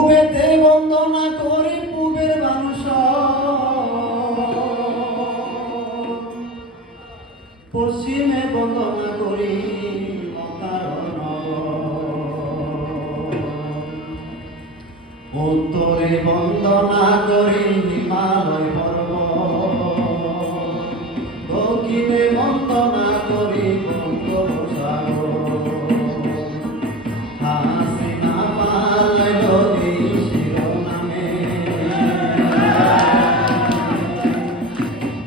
পূবেতে বন্দনা করি পূবের মানুষ, পশ্চিমে বন্দনা করি উত্তরে বন্দনা করি হিমালয় পর্বত, দক্ষিণে বন্দনা করি বঙ্গোপসাগর। হাসিনা পালাইল এই শিরোনামে,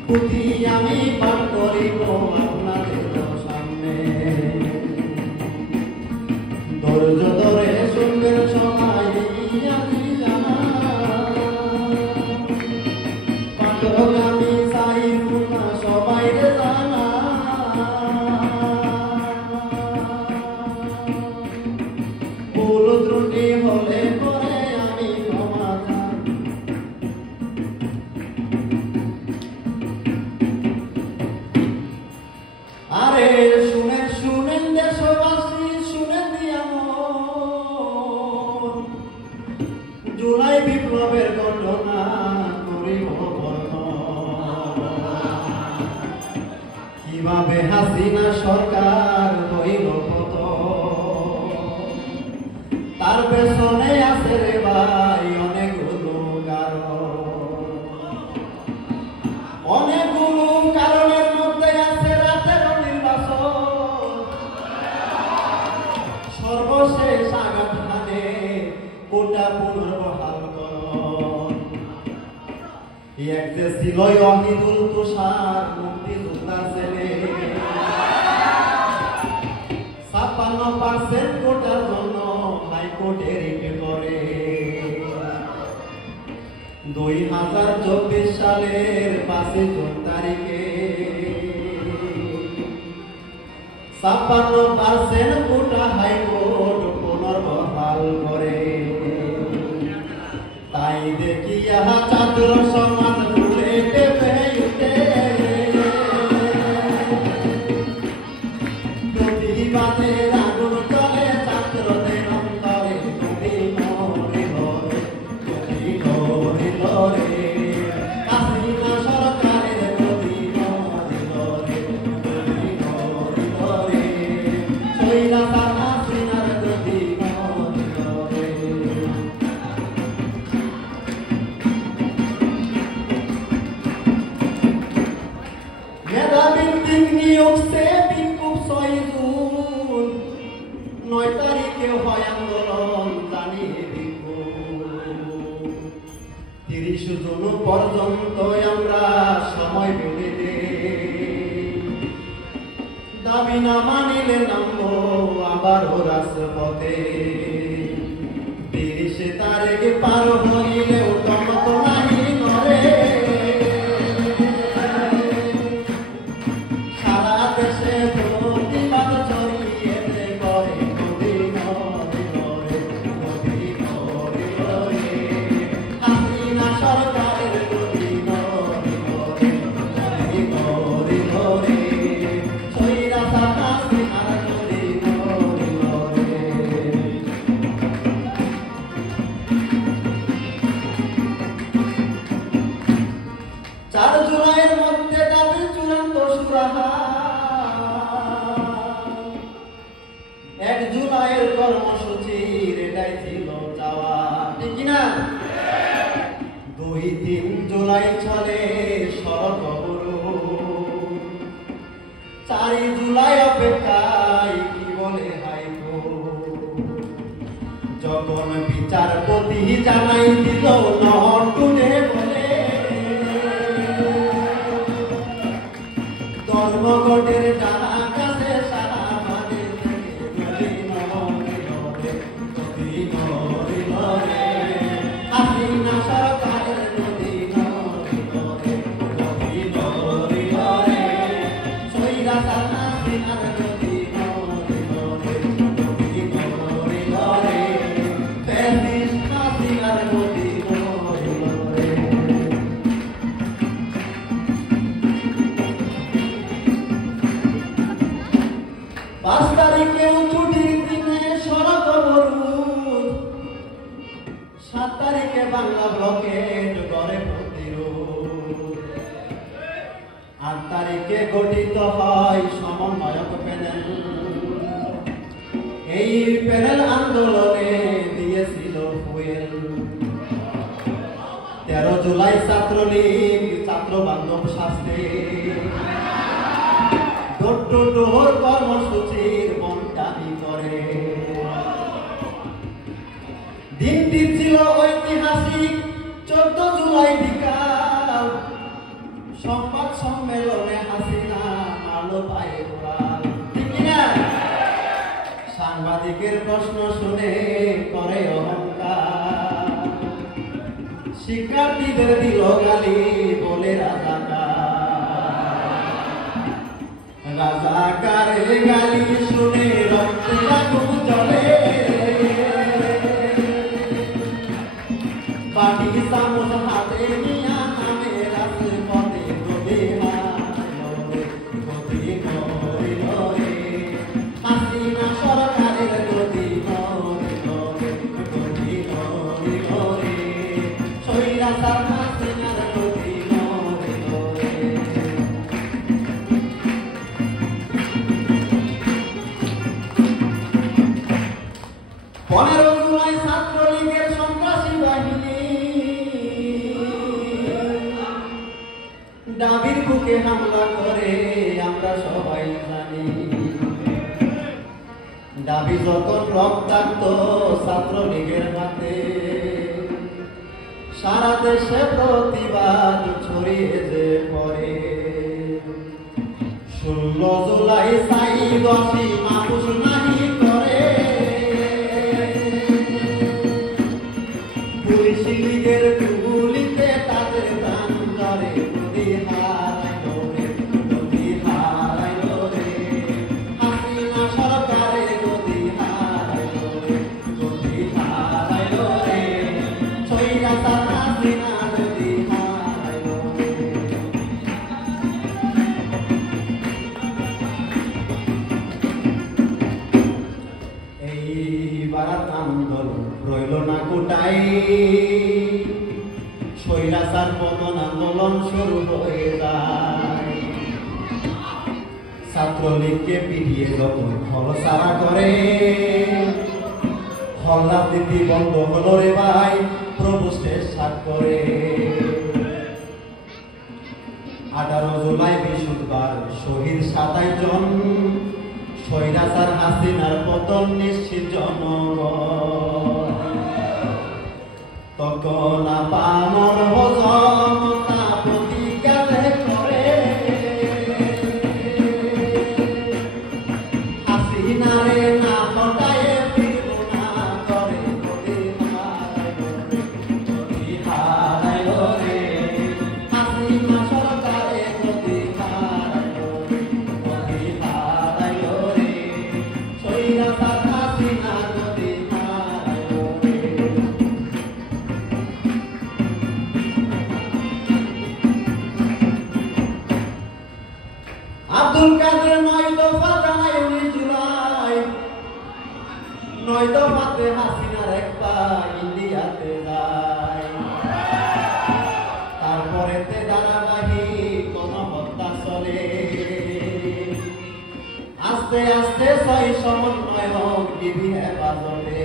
পুঁথি আমি পাঠ করিব আপনাদের সামনে। ধৈর্য ধরে শুনবেন সবাই আমি জানা, পাঠক আমি সাইফুল্লাহ সবাই জানা। ভুল ত্রুটি হলে পরে আমি ক্ষমা চাই। আরে শুনেন শুনেন দেশবাসী, শুনেন জুলাই বিপ্লবের ঘটনা করিব কিভাবে হাসিনা সরকার হইল পতন। তার পেছনে আছে রে ভাই অনেকগুলো কারণ, অনেকগুলো কারণের মধ্যে আছে রাতের নির্বাচন, সর্বশেষ আঘাত হানে কোটা পুনর্বহাল করণ। এক যে ছিল অহিদুল তুষার মুক্তিযোদ্ধার ছেলে, ৫৬% কোটার জন্য হাইকোর্টে রিট করে। ২০২৪ সালের ৫ জুন তারিখে ৫৬% কোটা হাইকোর্ট পুনর্বহাল করে। তাই দেখি ইহা ছাত্র সমাজ ভুলে পেপে উঠে, প্রতিবাদের আগুন চলে ছাত্রদের অন্তরে। তুমি মরে মরে, তুমি মরে মরে, হাসিনা সরকারের প্রতি মরে মরে, তুমি মরে মরে, স্বৈরাচার হাসিনার প্রতি মরে মরে। মেধাভিত্তিক নিয়োগ সে বিক্ষোভ ৬ জুন, ৯ তারিখে হয় আন্দোলন জানিয়ে বিক্ষোভ। ৩০ জুন পর্যন্ত আমরা সময় বেঁধে দেই, দাবি না মানিলে নামবো আবারও রাজপথে। ৩০ তারিখে পার হইলেও দমত নাহি করে, সারা দেশে প্রতিবাদ ছড়িয়ে করে। নদী নদী নদী নদী নদী নদী, হাসিনা সরকারের নদী নদী নদী নদী নদী নদী, স্বৈরাচার হাসিনার নদী নদী নদী। ৪ জুলাইয়ের মধ্যে দাবি চূড়ান্ত সুরাহা, ১ জুলাইয়ের কর্মসূচির এটাই ছিল চাওয়া, ঠিক কিনা? ২-৩ জুলাই চলে সড়ক অবরোধ, ৪ জুলাই অপেক্ষায় কি বলে হাইকোর্ট। যখন বিচারপতি জানাই দিল নট টুডে বলে, ধর্মঘটের ডানা কাছে সারা বাজে নদী নদী নদী নদী নদী নদী, হাসিনা সরকারের নদী নদী নদী নদী নদী নদী, স্বৈরাচার হাসিনার নদী নদী নদী নদী নদী নদী, ফ্যাসিস্ট হাসিনার নদী নদী। 7 তারিখে বাংলা ব্লকেট করে প্রতিরোধ। 8 তারিখে গঠিত হয় সমন্বয়ক প্যানেল। এই প্যানেল আন্দোলনে দিয়েছিল ফুয়েল। 13 জুলাই ছাত্রলীগ ছাত্র বান্ধব শাস্তি ডোর টু ডোর কর্মসূচির বন্টন করে। দিনটি ছিল ঐতিহাসিক 14 জুলাই বিকাল। সংবাদ সম্মেলনে হাসিনা মারলো পায়ে উড়াল। ঠিক কিনা? সাংবাদিকের প্রশ্ন শুনে করে অহংকার। শিক্ষার্থীদের দিল গালি বলে রাজাকারের গালি শুনে রক্তে আগুন জ্বলে। বাটি চামচ হাতে নিয়া নামে রাজপথে গদি করিল রে। হাসিনা সরকারের গদি করিল রে। স্বৈরাচার হাসিনার গদি করিল রে। 15 জুলাই ছাত্রলীগের সন্ত্রাসী বাহিনী ডাবির বুকে হামলা করে আমরা সবাই জানি। ডাবি যখন রক্তাক্ত ছাত্রলীগের হাতে সারা দেশে প্রতিবাদ ছড়িয়ে যে পড়ে। 16 জুলাই সাই দশি মাপুস নাহি করে। পুলিশ লীগের গুলিতে তাদের প্রাণ জলে। গদি হারাইল রে। হাসিনা সরকারের গদি হারাইল রে। স্বৈরাচার হাসিনা গদি হারাইল রে। এইবার আন্দোলন রইল না কোটাই। স্বৈরাচার পতন আন্দোলন শুরু হয়ে যায়। ছাত্রলীগকে পিটিয়ে যখন হলসারা করে হল রাজনীতি বন্ধ হলো রে ভাই প্রভুষ্টের স্বাক্ষরে। 18 জুলাই বৃহস্পতিবার শহীদ 27 জন। স্বৈরাচার হাসিনার পতন নিশ্চিত জনগণ। তখন পামর হজম তা প্রতিজ্ঞা করে। হাসিনারে না হটায় ফিরব না করে। গদি হারাইল রে। হাসিনা সরকারে গদি হারাইল রে। স্বৈরাচার হাসিনা গদি হারাইল রে। আব্দুল কাদের 9 দফা জানায় 19 জুলাই। 9 দফাতে হাসিনার এক পা ইন্ডিয়াতে যায়। তারপরেতে ধারাবাহিক গণহত্যা চলে। আস্তে আস্তে 6 সমন্বয়ক ডিবি হেফাজতে।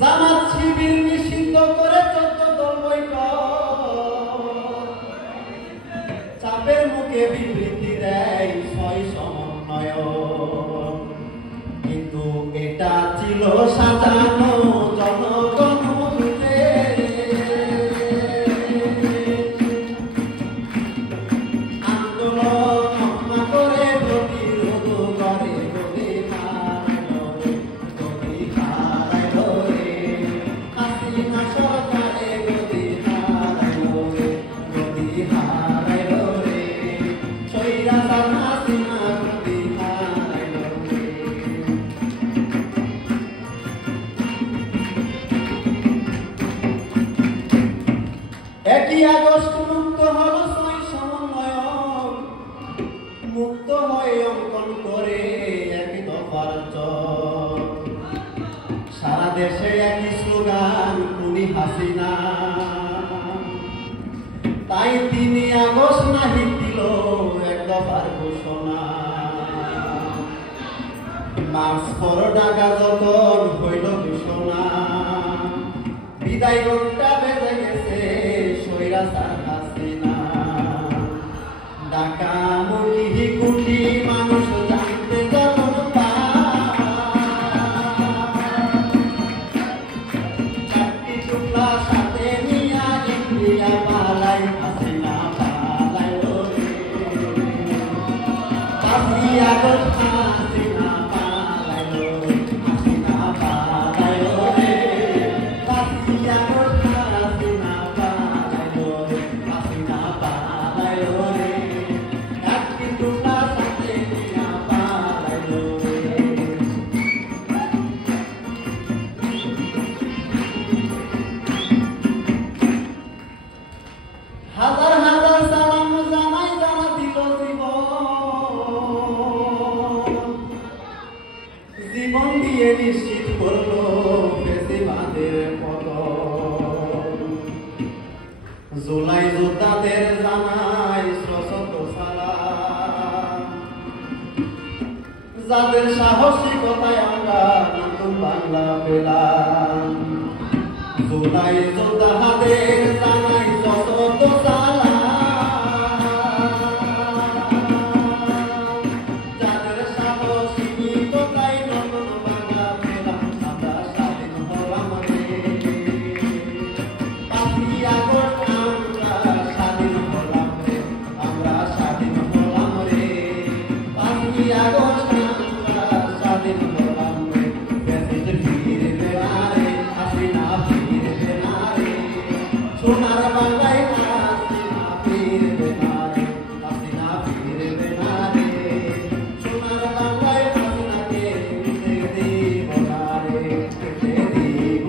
জামাত শিবির নিষিদ্ধ করে 14 দল বৈঠক। চাপের মুখে বিবৃতি দেয় 6 সমন্বয়ক। কিন্তু এটা ছিল সাজানো জনগণ বুঝে। আন্দোলন না করে প্রতিরোধ করে। গদি হারাইল রে। হাসিনা সরকারে গদি হারাইল রে। গদি হারাইল রে। স্বৈরাচার হাসিনা গদি হারাইল রে। 1 আগস্ট মুক্ত হল 6 সমন্বয়ক। মুক্ত হয়ে অঙ্কন করে 1 দফার চক। সারা দেশে একই স্লোগান খুনি হাসিনা। তাই ৩ আগস্ট নাহিদ দিল এক দফার ঘোষণা। মার্চ পর ঢাকা যখন হইল ঘোষণা, বিদায় ঘন্টা বেজে গেছে স্বৈরাচার হাসিনা। ঢাকা মুখী কুঠি মানুষ জানতে যখন চারটি টুকরা সাথে নিয়া ইন্ডিয়া পালাই হাসিনা পালাই রে। ৫ই আগস্ট হাসিনা পালাই রে, হাসিনা পালাই রে। ৫ই আগস্ট হাসিনা পালাই রে, হাসিনা পালাই রে। চারটি টুকরা সাথে নিয়া পালাই রে। হাজার হাজার সালাম জানাই যারা দিল জীবন দিয়ে নিশ্চিত করলো ফেসিবাদের পতন। জুলাই যোদ্ধাদের জানাই সশস্ত্র সালাম, যাদের সাহসিকতায় আমরা নতুন বাংলা পেলাম। জুলাই যোদ্ধাদের